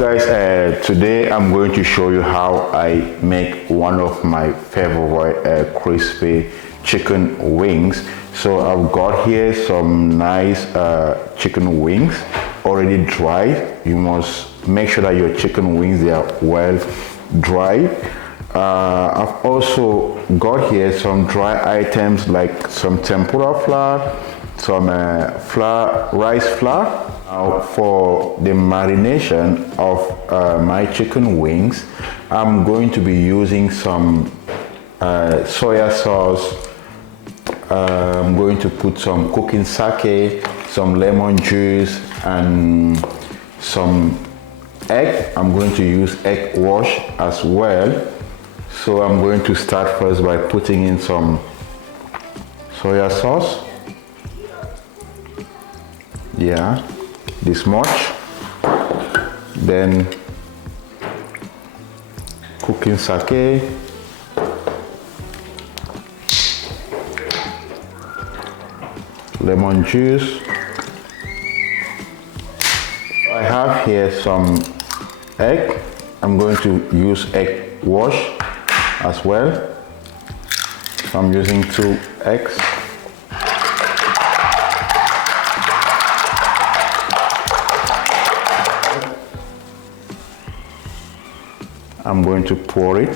Guys, today I'm going to show you how I make one of my favorite crispy chicken wings. So I've got here some nice chicken wings already dried. You must make sure that your chicken wings, they are well dried. I've also got here some dry items like some tempura flour, some rice flour. For the marination of my chicken wings, I'm going to be using some soya sauce. I'm going to put some cooking sake, some lemon juice, and some egg. I'm going to use egg wash as well. So I'm going to start first by putting in some soya sauce. Yeah, this much. Then cooking sake. Lemon juice. I have here some egg. I'm going to use egg wash as well. I'm using 2 eggs. I'm going to pour it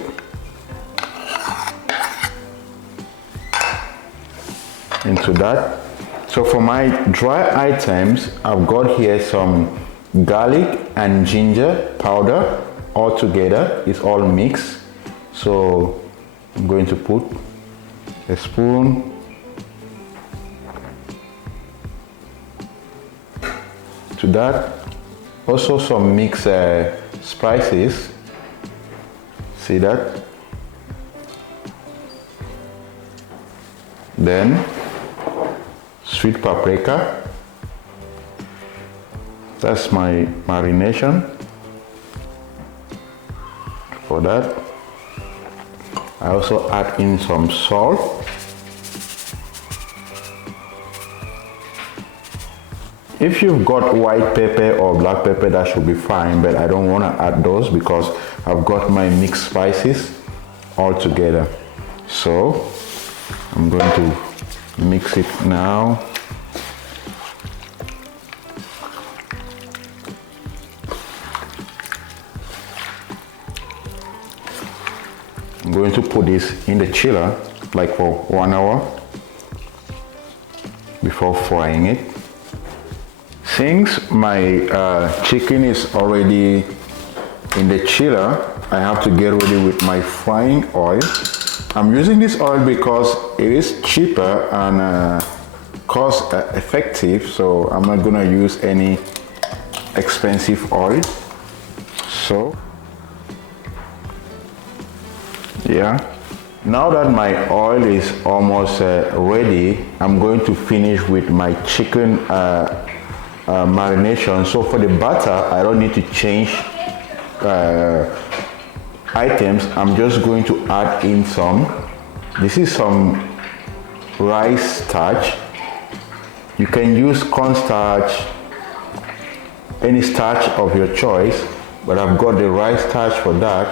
into that. So for my dry items, I've got here some garlic and ginger powder all together. It's all mixed. So I'm going to put a spoon to that. Also some mixed spices. See that? Then sweet paprika. That's my marination for that. I also add in some salt. If you've got white pepper or black pepper, that should be fine, but I don't want to add those because I've got my mixed spices all together. So I'm going to mix it now. I'm going to put this in the chiller like for 1 hour before frying it. Since my chicken is already in the chiller, I have to get ready with my frying oil. I'm using this oil because it is cheaper and cost effective, so I'm not gonna use any expensive oil. So yeah, now that my oil is almost ready, I'm going to finish with my chicken marination. So for the butter, I don't need to change items. I'm just going to add in some. This is some rice starch. You can use cornstarch, any starch of your choice, but I've got the rice starch for that.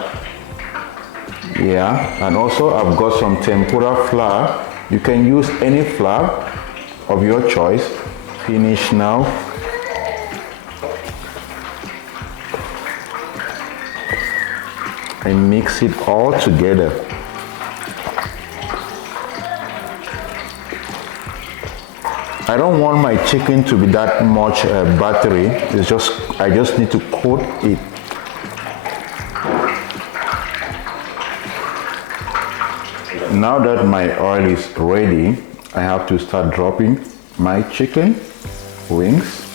Yeah, and also I've got some tempura flour. You can use any flour of your choice. Finish now. And mix it all together. I don't want my chicken to be that much buttery. It's just, I just need to coat it. Now that my oil is ready, I have to start dropping my chicken wings.